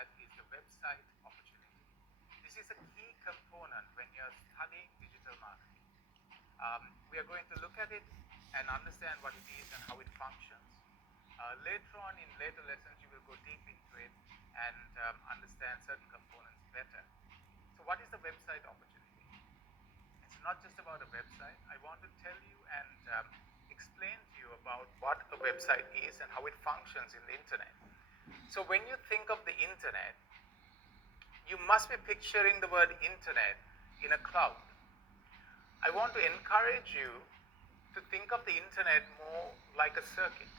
at is the website opportunity. This is a key component when you're studying digital marketing. We are going to look at it and understand what it is and how it functions. Later on in later lessons, you will go deep into it and understand certain components better. So what is the website opportunity? It's not just about a website. I want to tell you and explain to you about what a website is and how it functions in the internet. So when you think of the internet, you must be picturing the word internet in a cloud. I want to encourage you to think of the internet more like a circuit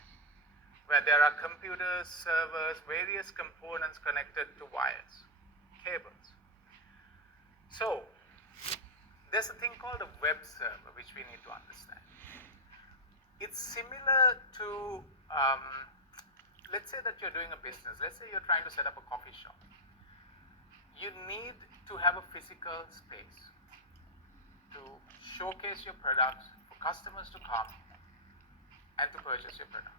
where there are computers, servers, various components connected to wires, cables. So there's a thing called a web server which we need to understand. It's similar to, let's say that you're doing a business. Let's say you're trying to set up a coffee shop. You need to have a physical space to showcase your products for customers to come and to purchase your product.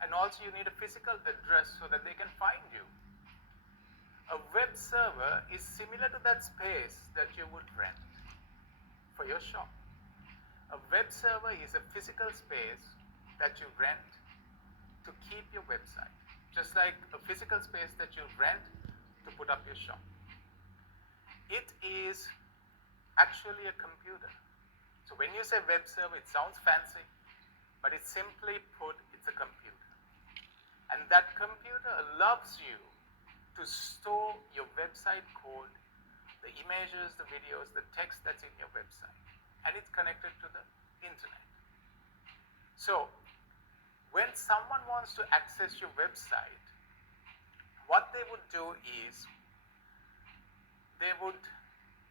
And also you need a physical address so that they can find you. A web server is similar to that space that you would rent for your shop. A web server is a physical space that you rent to keep your website, just like a physical space that you rent to put up your shop. It is actually a computer. So when you say web server, it sounds fancy, but it's simply put, it's a computer. And that computer allows you to store your website code, the images, the videos, the text that's in your website, and it's connected to the internet. So when someone wants to access your website, what they would do is they would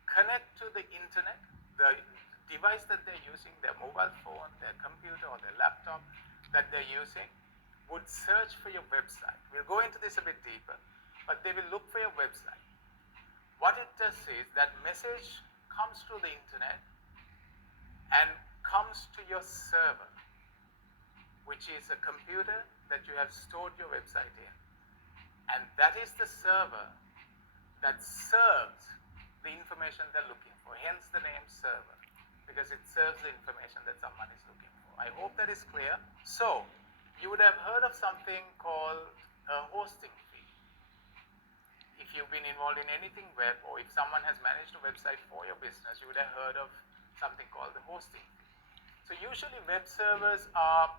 connect to the internet, the device that they're using, their mobile phone, their computer, or their laptop that they're using, would search for your website. We'll go into this a bit deeper, but they will look for your website. What it does is that message comes through the internet and comes to your server, which is a computer that you have stored your website in. And that is the server that serves the information they're looking for, hence the name server, because it serves the information that someone is looking for. I hope that is clear. So you would have heard of something called a hosting fee. If you've been involved in anything web, or if someone has managed a website for your business, you would have heard of something called the hosting fee. So usually web servers are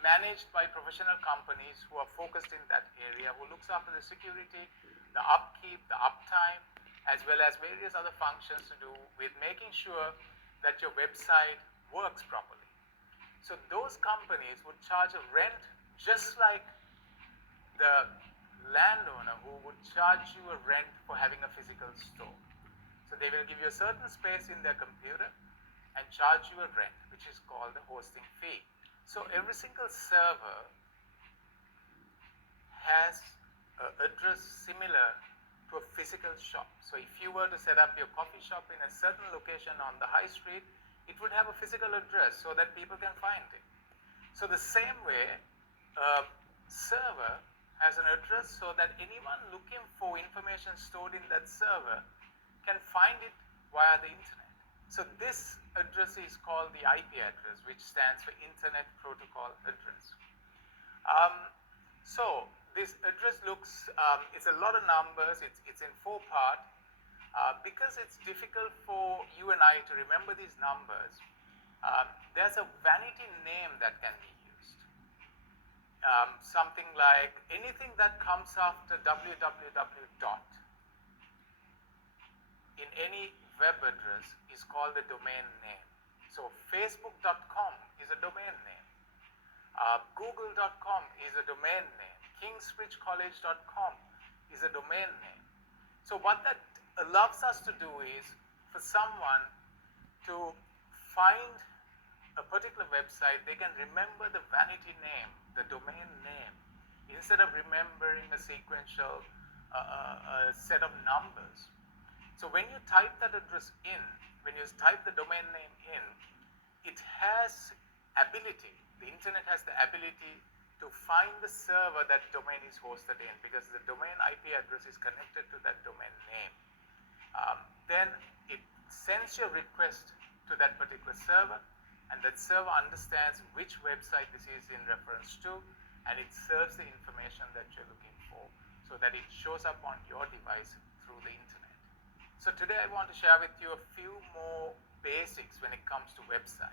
managed by professional companies who are focused in that area, who looks after the security, the upkeep, the uptime, as well as various other functions to do with making sure that your website works properly. So those companies would charge a rent just like the landowner who would charge you a rent for having a physical store. So they will give you a certain space in their computer and charge you a rent, which is called the hosting fee. So every single server has an address similar to a physical shop. So if you were to set up your coffee shop in a certain location on the high street, it would have a physical address so that people can find it. So the same way, a server has an address so that anyone looking for information stored in that server can find it via the internet. So this address is called the IP address, which stands for Internet Protocol Address. So this address looks, it's a lot of numbers, it's in 4 parts. Because it's difficult for you and I to remember these numbers, there's a vanity name that can be used. Something like anything that comes after www dot in any web address is called a domain name. So facebook.com is a domain name. Google.com is a domain name. Kingsbridgecollege.com is a domain name. So what that allows us to do is for someone to find a particular website, they can remember the vanity name, the domain name, instead of remembering a sequential set of numbers. So when you type that address in, when you type the domain name in, it has ability, the internet has the ability to find the server that domain is hosted in, because the domain IP address is connected to that domain name. Then it sends your request to that particular server, and that server understands which website this is in reference to, and it serves the information that you're looking for so that it shows up on your device through the internet. So today I want to share with you a few more basics when it comes to website.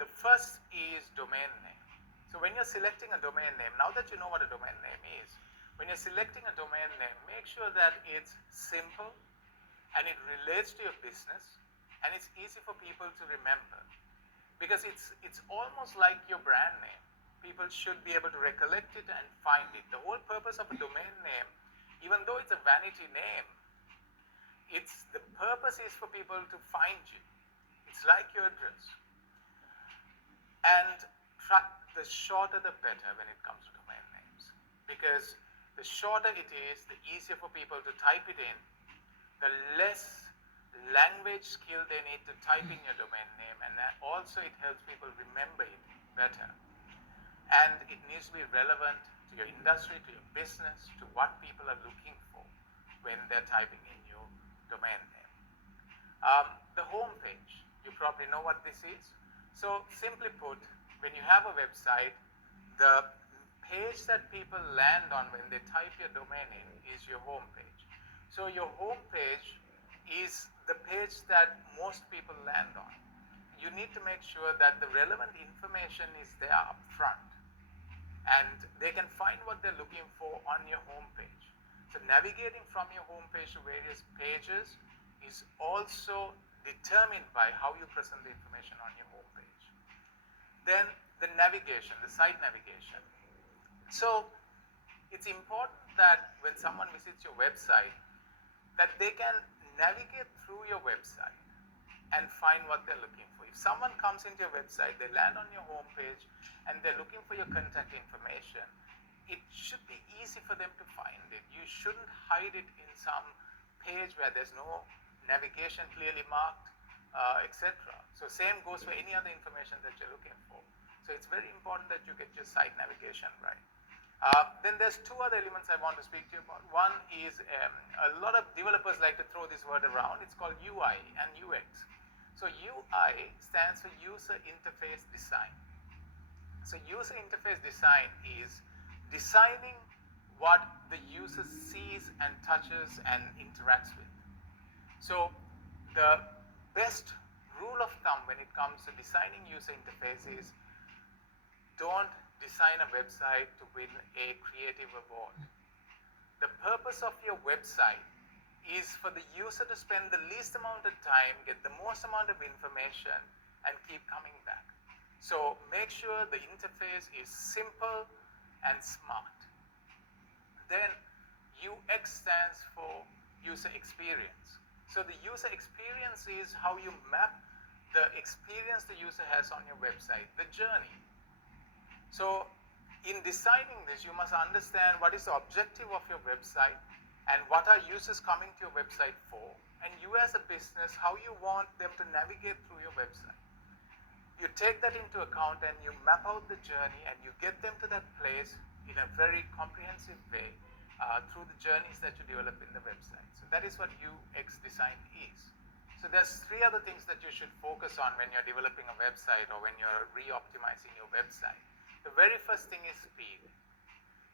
The first is domain name. So when you're selecting a domain name, now that you know what a domain name is, when you're selecting a domain name, make sure that it's simple and it relates to your business and it's easy for people to remember, because it's almost like your brand name. People should be able to recollect it and find it. The whole purpose of a domain name, even though it's a vanity name, the purpose is for people to find you. It's like your address. And the shorter the better when it comes to domain names, because the shorter it is, the easier for people to type it in, the less language skill they need to type in your domain name, and also it helps people remember it better. And it needs to be relevant to your industry, to your business, to what people are looking for when they're typing in your domain name. The home page, you probably know what this is. So simply put, when you have a website, the page that people land on when they type your domain in is your home page. So your home page is the page that most people land on. You need to make sure that the relevant information is there up front, and they can find what they're looking for on your home page. So navigating from your home page to various pages is also determined by how you present the information on your home page. Then the navigation, the site navigation. So it's important that when someone visits your website, that they can navigate through your website and find what they're looking for. If someone comes into your website, they land on your home page and they're looking for your contact information, it should be easy for them to find it. You shouldn't hide it in some page where there's no navigation clearly marked, etc. So same goes for any other information that you're looking for. So it's very important that you get your site navigation right. Then there's two other elements I want to speak to you about. One is a lot of developers like to throw this word around. It's called UI and UX. So UI stands for User Interface Design. So user interface design is designing what the user sees and touches and interacts with. So the best rule of thumb when it comes to designing user interface is don't design a website to win a creative award. The purpose of your website is for the user to spend the least amount of time, get the most amount of information, and keep coming back. So make sure the interface is simple and smart. Then UX stands for user experience. So the user experience is how you map the experience the user has on your website, the journey. So in designing this, you must understand what is the objective of your website and what are users coming to your website for, and you as a business, how you want them to navigate through your website. You take that into account and you map out the journey and you get them to that place in a very comprehensive way through the journeys that you develop in the website. So that is what UX design is. So there's three other things that you should focus on when you're developing a website or when you're re-optimizing your website. The very first thing is speed.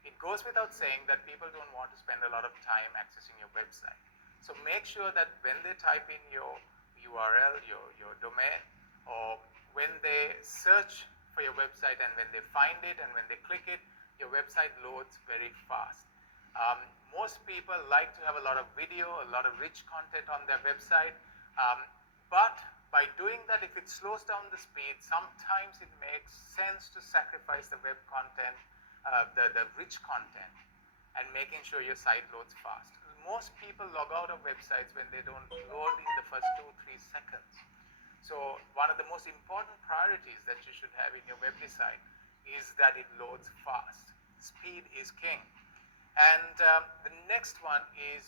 It goes without saying that people don't want to spend a lot of time accessing your website. So make sure that when they type in your URL, your domain, or when they search for your website and when they find it and when they click it, your website loads very fast. Most people like to have a lot of video, a lot of rich content on their website, but by doing that, if it slows down the speed, sometimes it makes sense to sacrifice the web content, the rich content, and making sure your site loads fast. Most people log out of websites when they don't load in the first 2-3 seconds. So one of the most important priorities that you should have in your web design is that it loads fast. Speed is king. And the next one is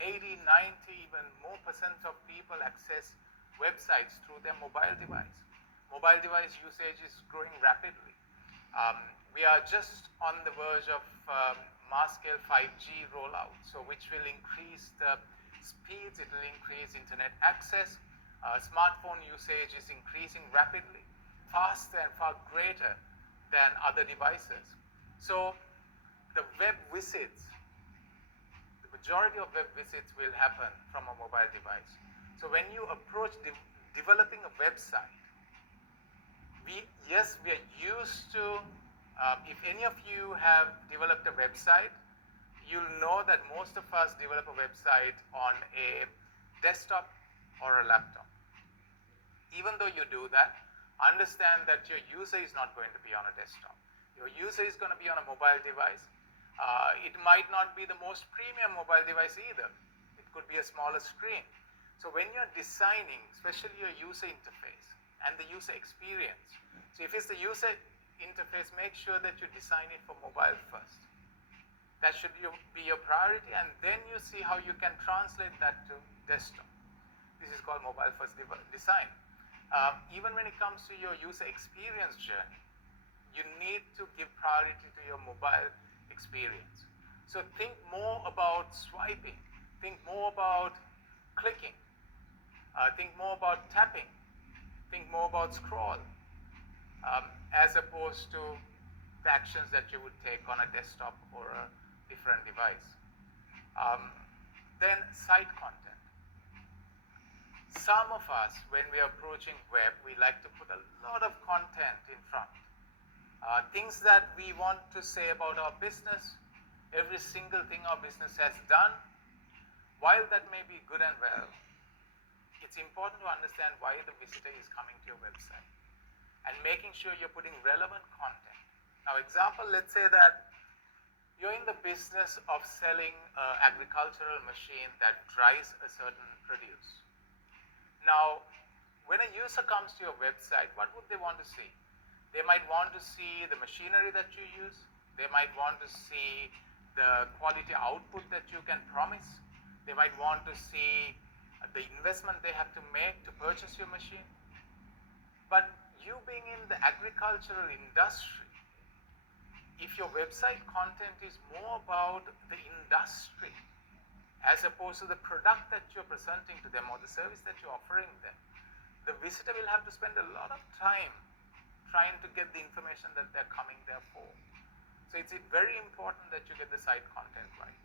80, 90, even more percent of people access websites through their mobile device. Mobile device usage is growing rapidly. We are just on the verge of mass-scale 5G rollout, so which will increase the speeds, it will increase internet access. Smartphone usage is increasing rapidly, faster and far greater than other devices. So the web visits, the majority of web visits will happen from a mobile device. So when you approach developing a website, yes, we are used to, if any of you have developed a website, you'll know that most of us develop a website on a desktop or a laptop. Even though you do that, understand that your user is not going to be on a desktop. Your user is going to be on a mobile device. It might not be the most premium mobile device either. It could be a smaller screen. So when you're designing, especially your user interface and the user experience, so if it's the user interface, make sure that you design it for mobile first. That should be your priority, and then you see how you can translate that to desktop. This is called mobile first design. Even when it comes to your user experience journey, you need to give priority to your mobile experience. So think more about swiping, think more about clicking, think more about tapping, think more about scroll, as opposed to the actions that you would take on a desktop or a different device. Then site content. Some of us, when we are approaching web, we like to put a lot of content in front. Things that we want to say about our business, every single thing our business has done. While that may be good and well, it's important to understand why the visitor is coming to your website and making sure you're putting relevant content. Now, example, let's say that you're in the business of selling an agricultural machine that dries a certain produce. Now, when a user comes to your website, what would they want to see? They might want to see the machinery that you use. They might want to see the quality output that you can promise. They might want to see the investment they have to make to purchase your machine. But you being in the agricultural industry, if your website content is more about the industry as opposed to the product that you're presenting to them or the service that you're offering them, the visitor will have to spend a lot of time trying to get the information that they're coming there for. So it's very important that you get the site content right.